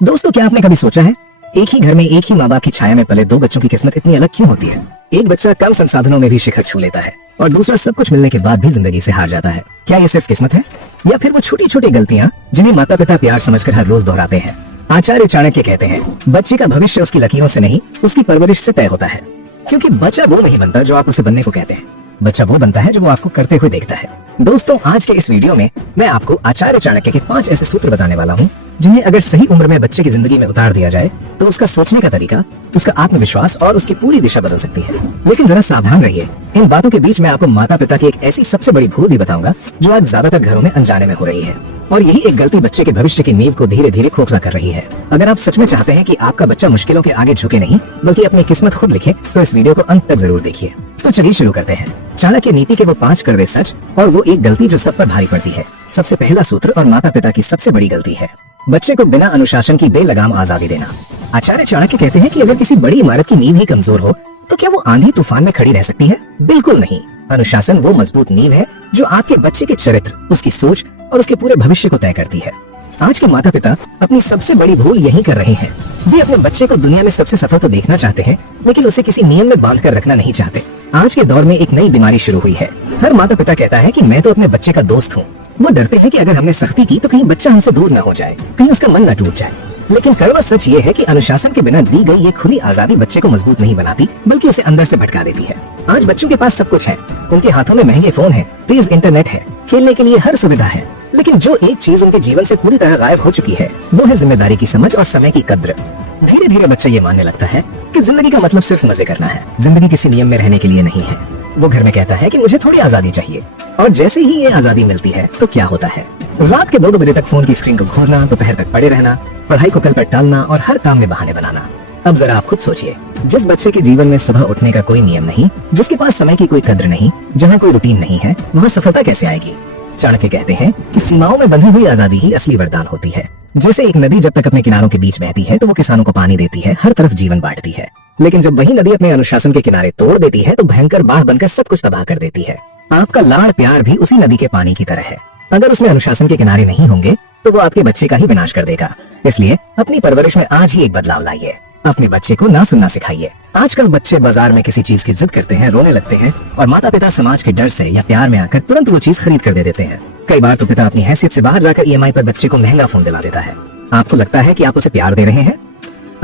दोस्तों, क्या आपने कभी सोचा है, एक ही घर में एक ही माँ बाप की छाया में पले दो बच्चों की किस्मत इतनी अलग क्यों होती है? एक बच्चा कम संसाधनों में भी शिखर छू लेता है और दूसरा सब कुछ मिलने के बाद भी जिंदगी से हार जाता है। क्या ये सिर्फ किस्मत है या फिर वो छोटी छोटी गलतियाँ जिन्हें माता पिता प्यार समझकर हर रोज दोहराते हैं? आचार्य चाणक्य कहते हैं, बच्चे का भविष्य उसकी लकीरों से नहीं, उसकी परवरिश से तय होता है। क्योंकि बच्चा वो नहीं बनता जो आप उसे बनने को कहते हैं, बच्चा वो बनता है जो वो आपको करते हुए देखता है। दोस्तों, आज के इस वीडियो में मैं आपको आचार्य चाणक्य के 5 ऐसे सूत्र बताने वाला हूँ जिन्हें अगर सही उम्र में बच्चे की जिंदगी में उतार दिया जाए तो उसका सोचने का तरीका, उसका आत्मविश्वास और उसकी पूरी दिशा बदल सकती है। लेकिन जरा सावधान रहिए, इन बातों के बीच मैं आपको माता पिता की एक ऐसी सबसे बड़ी भूल भी बताऊंगा जो आज ज्यादातर घरों में अनजाने में हो रही है, और यही एक गलती बच्चे के भविष्य की नींव को धीरे धीरे खोखला कर रही है। अगर आप सच में चाहते हैं कि आपका बच्चा मुश्किलों के आगे झुके नहीं बल्कि अपनी किस्मत खुद लिखे, तो इस वीडियो को अंत तक जरूर देखिए। तो चलिए शुरू करते हैं। चाणक्य नीति के वो 5 कड़वे सच और वो एक गलती जो सब पर भारी पड़ती है। सबसे पहला सूत्र और माता पिता की सबसे बड़ी गलती है बच्चे को बिना अनुशासन की बेलगाम आजादी देना। आचार्य चाणक्य कहते हैं कि अगर किसी बड़ी इमारत की नींव ही कमजोर हो तो क्या वो आंधी तूफान में खड़ी रह सकती है? बिल्कुल नहीं। अनुशासन वो मजबूत नींव है जो आपके बच्चे के चरित्र, उसकी सोच और उसके पूरे भविष्य को तय करती है। आज के माता पिता अपनी सबसे बड़ी भूल यही कर रहे हैं। वे अपने बच्चे को दुनिया में सबसे सफल तो देखना चाहते हैं, लेकिन उसे किसी नियम में बांध कर रखना नहीं चाहते। आज के दौर में एक नई बीमारी शुरू हुई है। हर माता पिता कहता है कि मैं तो अपने बच्चे का दोस्त हूँ। वो डरते हैं कि अगर हमने सख्ती की तो कहीं बच्चा हमसे दूर न हो जाए, कहीं उसका मन न टूट जाए। लेकिन कड़वा सच ये है कि अनुशासन के बिना दी गई ये खुली आजादी बच्चे को मजबूत नहीं बनाती बल्कि उसे अंदर से भटका देती है। आज बच्चों के पास सब कुछ है, उनके हाथों में महंगे फोन है, तेज इंटरनेट है, खेलने के लिए हर सुविधा है, लेकिन जो एक चीज उनके जीवन से पूरी तरह गायब हो चुकी है वो है जिम्मेदारी की समझ और समय की कद्र। धीरे धीरे बच्चा ये मानने लगता है कि जिंदगी का मतलब सिर्फ मजे करना है, जिंदगी किसी नियम में रहने के लिए नहीं है। वो घर में कहता है कि मुझे थोड़ी आजादी चाहिए, और जैसे ही ये आजादी मिलती है तो क्या होता है, रात के 2-2 बजे तक फोन की स्क्रीन को घूरना, दोपहर तक पड़े रहना, पढ़ाई को कल पर टालना और हर काम में बहाने बनाना। अब जरा आप खुद सोचिए, जिस बच्चे के जीवन में सुबह उठने का कोई नियम नहीं, जिसके पास समय की कोई कद्र नहीं, जहाँ कोई रूटीन नहीं है, वहाँ सफलता कैसे आएगी? चाणक्य कहते हैं कि सीमाओं में बंधी हुई आजादी ही असली वरदान होती है। जैसे एक नदी जब तक अपने किनारों के बीच बहती है तो वो किसानों को पानी देती है, हर तरफ जीवन बांटती है, लेकिन जब वही नदी अपने अनुशासन के किनारे तोड़ देती है तो भयंकर बाढ़ बनकर सब कुछ तबाह कर देती है। आपका लाड़ प्यार भी उसी नदी के पानी की तरह है। अगर उसमें अनुशासन के किनारे नहीं होंगे तो वो आपके बच्चे का ही विनाश कर देगा। इसलिए अपनी परवरिश में आज ही एक बदलाव लाइए। अपने बच्चे को ना सुनना सिखाइए। आजकल बच्चे बाजार में किसी चीज की जिद करते हैं, रोने लगते हैं, और माता पिता समाज के डर से या प्यार में आकर तुरंत वो चीज खरीद कर दे देते हैं। कई बार तो पिता अपनी हैसियत से बाहर जाकर EMI पर बच्चे को महंगा फोन दिला देता है। आपको लगता है कि आप उसे प्यार दे रहे हैं?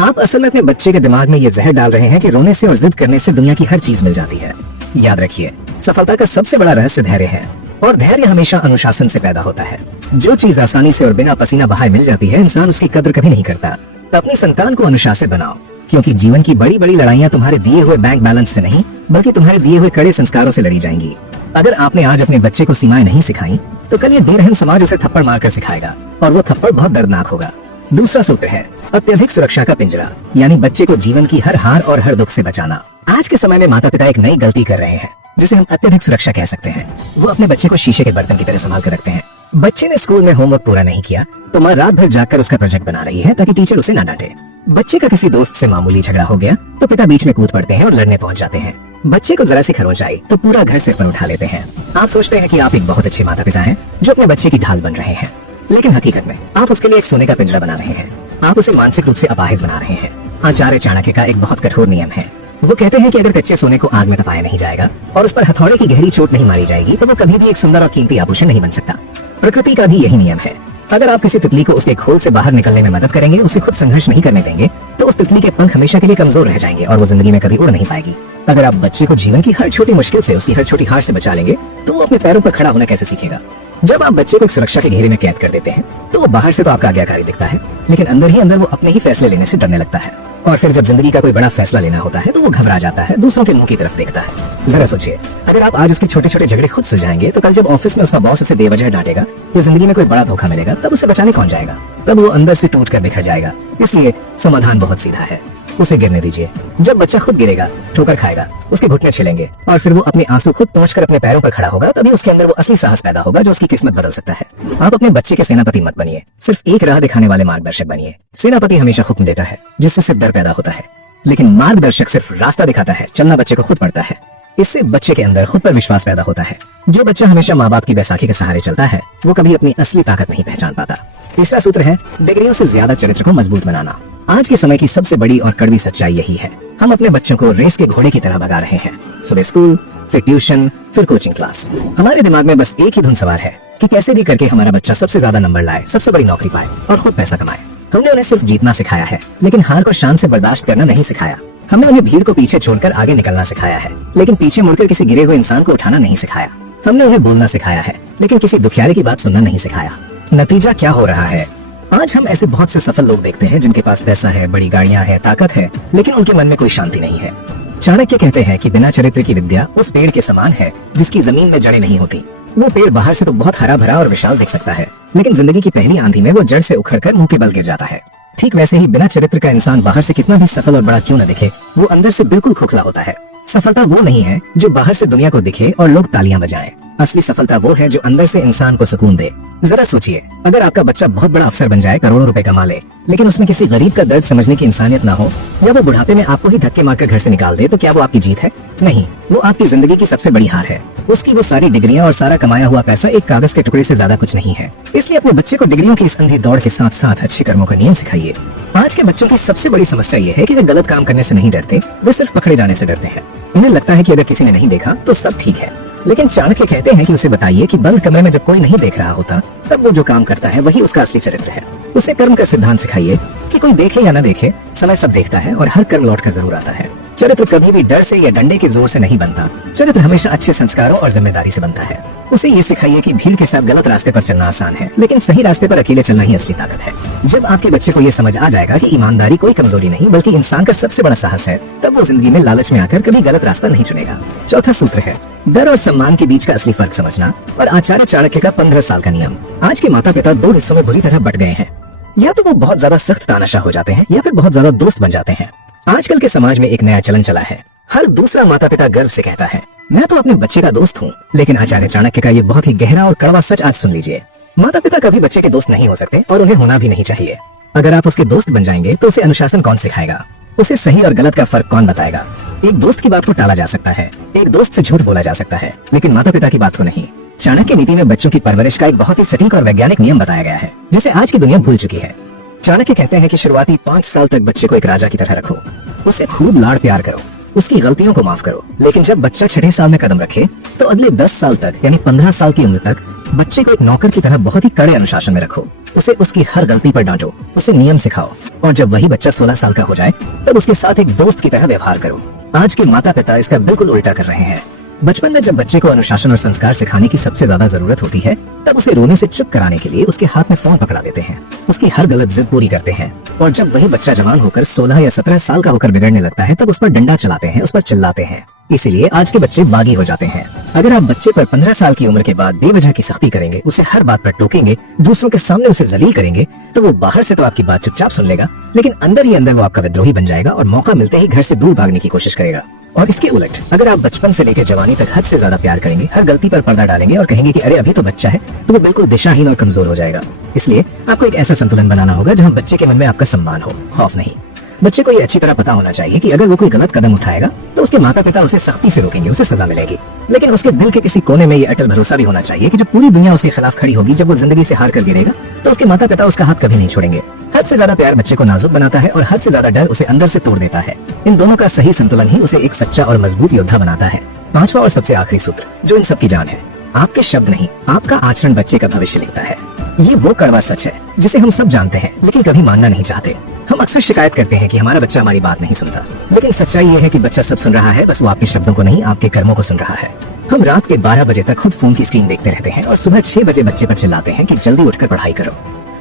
आप असल में अपने बच्चे के दिमाग में ये जहर डाल रहे हैं कि रोने से और जिद करने से दुनिया की हर चीज मिल जाती है। याद रखिए, सफलता का सबसे बड़ा रहस्य धैर्य है, और धैर्य हमेशा अनुशासन से पैदा होता है। जो चीज आसानी से और बिना पसीना बहाए मिल जाती है, इंसान उसकी कद्र कभी नहीं करता। तो अपनी संतान को अनुशासित बनाओ, क्योंकि जीवन की बड़ी बड़ी लड़ाइयाँ तुम्हारे दिए हुए बैंक बैलेंस से नहीं बल्कि तुम्हारे दिए हुए कड़े संस्कारों से लड़ी जाएंगी। अगर आपने आज अपने बच्चे को सीमाएं नहीं सिखाई तो कल ये बेरहम समाज उसे थप्पड़ मारकर सिखाएगा, और वो थप्पड़ बहुत दर्दनाक होगा। दूसरा सूत्र है अत्यधिक सुरक्षा का पिंजरा, यानी बच्चे को जीवन की हर हार और हर दुख से बचाना। आज के समय में माता पिता एक नई गलती कर रहे हैं जिसे हम अत्यधिक सुरक्षा कह सकते हैं। वो अपने बच्चे को शीशे के बर्तन की तरह संभाल कर रखते हैं। बच्चे ने स्कूल में होमवर्क पूरा नहीं किया तो माँ रात भर जागकर उसका प्रोजेक्ट बना रही है ताकि टीचर उसे ना डांटे। बच्चे का किसी दोस्त से मामूली झगड़ा हो गया तो पिता बीच में कूद पड़ते हैं और लड़ने पहुंच जाते हैं। बच्चे को जरा सी खरोंच आई तो पूरा घर सिर पर उठा लेते हैं। आप सोचते हैं कि आप एक बहुत अच्छे माता पिता हैं जो अपने बच्चे की ढाल बन रहे हैं, लेकिन हकीकत में आप उसके लिए एक सोने का पिंजरा बना रहे हैं। आप उसे मानसिक रूप से अपाहिज बना रहे हैं। आचार्य चाणक्य का एक बहुत कठोर नियम है। वो कहते हैं कि अगर कच्चे सोने को आग में तपाया नहीं जाएगा और उस पर हथौड़े की गहरी चोट नहीं मारी जाएगी तो वो कभी भी एक सुंदर और कीमती आभूषण नहीं बन सकता। प्रकृति का भी यही नियम है। अगर आप किसी तितली को उसके खोल से बाहर निकलने में मदद करेंगे, उसे खुद संघर्ष नहीं करने देंगे, तो उस तितली के पंख हमेशा के लिए कमजोर रह जाएंगे और वो जिंदगी में कभी उड़ नहीं पाएगी। अगर आप बच्चे को जीवन की हर छोटी मुश्किल से, उसकी हर छोटी हार से बचा लेंगे तो वो अपने पैरों पर खड़ा होना कैसे सीखेगा? जब आप बच्चे को एक सुरक्षा के घेरे में कैद कर देते हैं तो वो बाहर से तो आपका आज्ञाकारी दिखता है, लेकिन अंदर ही अंदर वो अपने ही फैसले लेने से डरने लगता है। और फिर जब जिंदगी का कोई बड़ा फैसला लेना होता है तो वो घबरा जाता है, दूसरों के मुंह की तरफ देखता है। जरा सोचिए, अगर आप आज उसके छोटे छोटे झगड़े खुद सुलझाएंगे तो कल जब ऑफिस में उसका बॉस उसे बेवजह डांटेगा या जिंदगी में कोई बड़ा धोखा मिलेगा, तब उसे बचाने कौन जाएगा? तब वो अंदर से टूट कर बिखर जाएगा। इसलिए समाधान बहुत सीधा है, उसे गिरने दीजिए। जब बच्चा खुद गिरेगा, ठोकर खाएगा, उसके घुटने छिलेंगे और फिर वो अपने आंसू खुद पहुंचकर अपने पैरों पर खड़ा होगा, तभी उसके अंदर वो असली साहस पैदा होगा जो उसकी किस्मत बदल सकता है। आप अपने बच्चे के सेनापति मत बनिए, सिर्फ एक राह दिखाने वाले मार्गदर्शक बनिए। सेनापति हमेशा हुक्म देता है जिससे सिर्फ डर पैदा होता है, लेकिन मार्गदर्शक सिर्फ रास्ता दिखाता है, चलना बच्चे को खुद पड़ता है। इससे बच्चे के अंदर खुद पर विश्वास पैदा होता है। जो बच्चा हमेशा माँ बाप की बैसाखी के सहारे चलता है वो कभी अपनी असली ताकत नहीं पहचान पाता। तीसरा सूत्र है डिग्रियों से ज्यादा चरित्र को मजबूत बनाना। आज के समय की सबसे बड़ी और कड़वी सच्चाई यही है। हम अपने बच्चों को रेस के घोड़े की तरह भगा रहे हैं। सुबह स्कूल, फिर ट्यूशन, फिर कोचिंग क्लास। हमारे दिमाग में बस एक ही धुन सवार है कि कैसे भी करके हमारा बच्चा सबसे ज्यादा नंबर लाए, सबसे बड़ी नौकरी पाए और खुद पैसा कमाए। हमने उन्हें सिर्फ जीतना सिखाया है, लेकिन हार को शान से बर्दाश्त करना नहीं सिखाया। हमने उन्हें भीड़ को पीछे छोड़कर आगे निकलना सिखाया है, लेकिन पीछे मुड़कर किसी गिरे हुए इंसान को उठाना नहीं सिखाया। हमने उन्हें बोलना सिखाया है, लेकिन किसी दुखियारे की बात सुनना नहीं सिखाया। नतीजा क्या हो रहा है? आज हम ऐसे बहुत से सफल लोग देखते हैं जिनके पास पैसा है, बड़ी गाड़ियां हैं, ताकत है, लेकिन उनके मन में कोई शांति नहीं है। चाणक्य कहते हैं कि बिना चरित्र की विद्या उस पेड़ के समान है जिसकी जमीन में जड़ें नहीं होती। वो पेड़ बाहर से तो बहुत हरा भरा और विशाल दिख सकता है, लेकिन जिंदगी की पहली आंधी में वो जड़ से उखड़कर मुंह के बल गिर जाता है। ठीक वैसे ही बिना चरित्र का इंसान बाहर से कितना भी सफल और बड़ा क्यों न दिखे, वो अंदर से बिल्कुल खोखला होता है। सफलता वो नहीं है जो बाहर से दुनिया को दिखे और लोग तालियां बजाएं। असली सफलता वो है जो अंदर से इंसान को सुकून दे। जरा सोचिए, अगर आपका बच्चा बहुत बड़ा अफसर बन जाए, करोड़ों रुपए कमा ले, लेकिन उसमें किसी गरीब का दर्द समझने की इंसानियत ना हो, या वो बुढ़ापे में आपको ही धक्के मारकर घर से निकाल दे, तो क्या वो आपकी जीत है? नहीं, वो आपकी जिंदगी की सबसे बड़ी हार है। उसकी वो सारी डिग्रियां और सारा कमाया हुआ पैसा एक कागज के टुकड़े से ज्यादा कुछ नहीं है। इसलिए अपने बच्चे को डिग्रियों की इस अंधी दौड़ के साथ साथ अच्छे कर्मों का नियम सिखाइए। आज के बच्चों की सबसे बड़ी समस्या ये है कि वे गलत काम करने से नहीं डरते, वे सिर्फ पकड़े जाने से डरते हैं। उन्हें लगता है कि अगर किसी ने नहीं देखा तो सब ठीक है, लेकिन चाणक्य कहते हैं कि उसे बताइए कि बंद कमरे में जब कोई नहीं देख रहा होता तब वो जो काम करता है वही उसका असली चरित्र है। उसे कर्म का सिद्धांत सिखाइए कि कोई देखे या न देखे, समय सब देखता है और हर कर्म लौट कर जरूर आता है। चरित्र कभी भी डर से या डंडे के जोर से नहीं बनता। चरित्र हमेशा अच्छे संस्कारों और जिम्मेदारी से बनता है। उसे ये सिखाइए कि भीड़ के साथ गलत रास्ते पर चलना आसान है, लेकिन सही रास्ते पर अकेले चलना ही असली ताकत है। जब आपके बच्चे को ये समझ आ जाएगा कि ईमानदारी कोई कमजोरी नहीं बल्कि इंसान का सबसे बड़ा साहस है, तब वो जिंदगी में लालच में आकर कभी गलत रास्ता नहीं चुनेगा। चौथा सूत्र है डर और सम्मान के बीच का असली फर्क समझना और आचार्य चाणक्य का 15 साल का नियम। आज के माता पिता दो हिस्सों में बुरी तरह बट गए हैं। या तो वो बहुत ज्यादा सख्त तानाशाह हो जाते हैं या फिर बहुत ज्यादा दोस्त बन जाते हैं। आजकल के समाज में एक नया चलन चला है, हर दूसरा माता पिता गर्व से कहता है मैं तो अपने बच्चे का दोस्त हूँ। लेकिन आचार्य चाणक्य का ये बहुत ही गहरा और कड़वा सच आज सुन लीजिए। माता पिता कभी बच्चे के दोस्त नहीं हो सकते और उन्हें होना भी नहीं चाहिए। अगर आप उसके दोस्त बन जाएंगे तो उसे अनुशासन कौन सिखाएगा? उसे सही और गलत का फर्क कौन बताएगा? एक दोस्त की बात को टाला जा सकता है, एक दोस्त से झूठ बोला जा सकता है, लेकिन माता पिता की बात को नहीं। चाणक्य नीति में बच्चों की परवरिश का एक बहुत ही सटीक और वैज्ञानिक नियम बताया गया है, जिसे आज की दुनिया भूल चुकी है। चाणक्य कहते हैं कि शुरुआती 5 साल तक बच्चे को एक राजा की तरह रखो, उसे खूब लाड़ प्यार करो, उसकी गलतियों को माफ करो। लेकिन जब बच्चा 6 साल में कदम रखे तो अगले 10 साल तक यानी 15 साल की उम्र तक बच्चे को एक नौकर की तरह बहुत ही कड़े अनुशासन में रखो। उसे उसकी हर गलती पर डांटो, उसे नियम सिखाओ, और जब वही बच्चा 16 साल का हो जाए तब उसके साथ एक दोस्त की तरह व्यवहार करो। आज के माता पिता इसका बिल्कुल उल्टा कर रहे हैं। बचपन में जब बच्चे को अनुशासन और संस्कार सिखाने की सबसे ज्यादा जरूरत होती है, तब उसे रोने से चुप कराने के लिए उसके हाथ में फोन पकड़ा देते हैं, उसकी हर गलत जिद पूरी करते हैं। और जब वही बच्चा जवान होकर 16 या 17 साल का होकर बिगड़ने लगता है, तब उस पर डंडा चलाते हैं, उस पर चिल्लाते हैं। इसीलिए आज के बच्चे बागी हो जाते हैं। अगर आप बच्चे पर 15 साल की उम्र के बाद बेवजह की सख्ती करेंगे, उसे हर बात पर टोकेंगे, दूसरों के सामने उसे जलील करेंगे, तो वो बाहर से तो आपकी बात चुपचाप सुन लेगा, लेकिन अंदर ही अंदर वो आपका विद्रोही बन जाएगा और मौका मिलते ही घर से दूर भागने की कोशिश करेगा। और इसके उलट अगर आप बचपन से लेकर जवानी तक हद से ज्यादा प्यार करेंगे, हर गलती पर पर्दा डालेंगे और कहेंगे कि अरे अभी तो बच्चा है, तो वो बिल्कुल दिशाहीन और कमजोर हो जाएगा। इसलिए आपको एक ऐसा संतुलन बनाना होगा जहाँ बच्चे के मन में आपका सम्मान हो, खौफ नहीं। बच्चे को ये अच्छी तरह पता होना चाहिए कि अगर वो कोई गलत कदम उठाएगा तो उसके माता पिता उसे सख्ती से रोकेंगे, उसे सजा मिलेगी। लेकिन उसके दिल के किसी कोने में ये अटल भरोसा भी होना चाहिए कि जब पूरी दुनिया उसके खिलाफ खड़ी होगी, जब वो जिंदगी से हार कर गिरेगा, तो उसके माता पिता उसका हाथ कभी नहीं छोड़ेंगे। हद से ज्यादा प्यार बच्चे को नाजुक बनाता है और हद से ज्यादा डर उसे अंदर से तोड़ देता है। इन दोनों का सही संतुलन ही उसे एक सच्चा और मजबूत योद्धा बनाता है। 5वां और सबसे आखिरी सूत्र जो इन सब की जान है, आपके शब्द नहीं, आपका आचरण बच्चे का भविष्य लिखता है। ये वो कड़वा सच है जिसे हम सब जानते हैं लेकिन कभी मानना नहीं चाहते। हम अक्सर शिकायत करते हैं कि हमारा बच्चा हमारी बात नहीं सुनता, लेकिन सच्चाई ये है कि बच्चा सब सुन रहा है, बस वो आपके शब्दों को नहीं, आपके कर्मों को सुन रहा है। हम रात के 12 बजे तक खुद फोन की स्क्रीन देखते रहते हैं और सुबह 6 बजे बच्चे पर चिल्लाते हैं कि जल्दी उठकर पढ़ाई करो।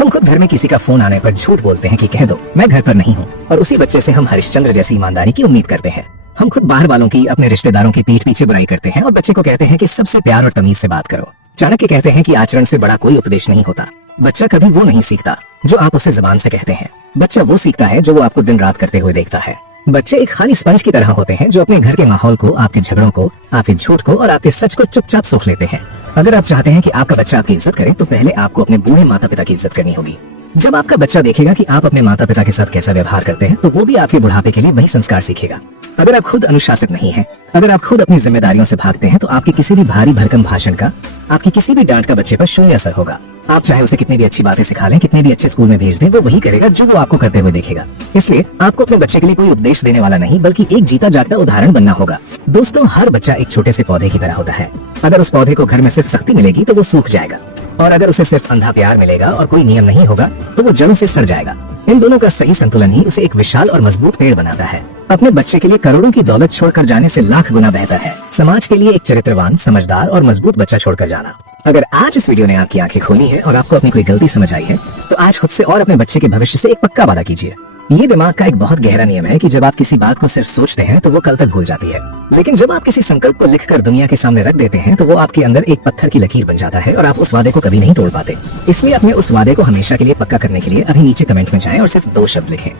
हम खुद घर में किसी का फोन आने पर झूठ बोलते हैं कि कह दो मैं घर पर नहीं हूँ, और उसी बच्चे से हम हरिश्चंद्र जैसी ईमानदारी की उम्मीद करते हैं। हम खुद बाहर वालों की, अपने रिश्तेदारों की पीठ पीछे बुराई करते हैं और बच्चे को कहते हैं कि सबसे प्यार और तमीज से बात करो। चाणक्य कहते हैं कि आचरण से बड़ा कोई उपदेश नहीं होता। बच्चा कभी वो नहीं सीखता जो आप उसे जुबान से कहते हैं, बच्चा वो सीखता है जो वो आपको दिन रात करते हुए देखता है। बच्चे एक खाली स्पंज की तरह होते हैं जो अपने घर के माहौल को, आपके झगड़ों को, आपके झूठ को और आपके सच को चुपचाप सोख लेते हैं। अगर आप चाहते हैं कि आपका बच्चा आपकी इज्जत करे, तो पहले आपको अपने बूढ़े माता पिता की इज्जत करनी होगी। जब आपका बच्चा देखेगा कि आप अपने माता पिता के साथ कैसा व्यवहार करते हैं, तो वो भी आपके बुढ़ापे के लिए वही संस्कार सीखेगा। अगर आप खुद अनुशासित नहीं हैं, अगर आप खुद अपनी जिम्मेदारियों से भागते हैं, तो आपकी किसी भी भारी भरकम भाषण का, आपकी किसी भी डांट का बच्चे पर शून्य असर होगा। आप चाहे उसे कितनी भी अच्छी बातें सिखा लें, कितने भी अच्छे स्कूल में भेज दें, वो वही करेगा जो वो आपको करते हुए देखेगा। इसलिए आपको अपने बच्चे के लिए कोई उपदेश देने वाला नहीं, बल्कि एक जीता जागता उदाहरण बनना होगा। दोस्तों, हर बच्चा एक छोटे से पौधे की तरह होता है। अगर उस पौधे को घर में सिर्फ सख्ती मिलेगी तो वो सूख जाएगा, और अगर उसे सिर्फ अंधा प्यार मिलेगा और कोई नियम नहीं होगा तो वो जड़ों से सड़ जाएगा। इन दोनों का सही संतुलन ही उसे एक विशाल और मजबूत पेड़ बनाता है। अपने बच्चे के लिए करोड़ों की दौलत छोड़कर जाने से लाख गुना बेहतर है समाज के लिए एक चरित्रवान, समझदार और मजबूत बच्चा छोड़कर जाना। अगर आज इस वीडियो ने आपकी आंखें खोली है और आपको अपनी कोई गलती समझ आई है, तो आज खुद से और अपने बच्चे के भविष्य से एक पक्का वादा कीजिए। ये दिमाग का एक बहुत गहरा नियम है कि जब आप किसी बात को सिर्फ सोचते हैं तो वो कल तक भूल जाती है, लेकिन जब आप किसी संकल्प को लिखकर दुनिया के सामने रख देते हैं तो वो आपके अंदर एक पत्थर की लकीर बन जाता है और आप उस वादे को कभी नहीं तोड़ पाते। इसलिए अपने उस वादे को हमेशा के लिए पक्का करने के लिए अभी नीचे कमेंट में जाएं और सिर्फ 2 शब्द लिखें।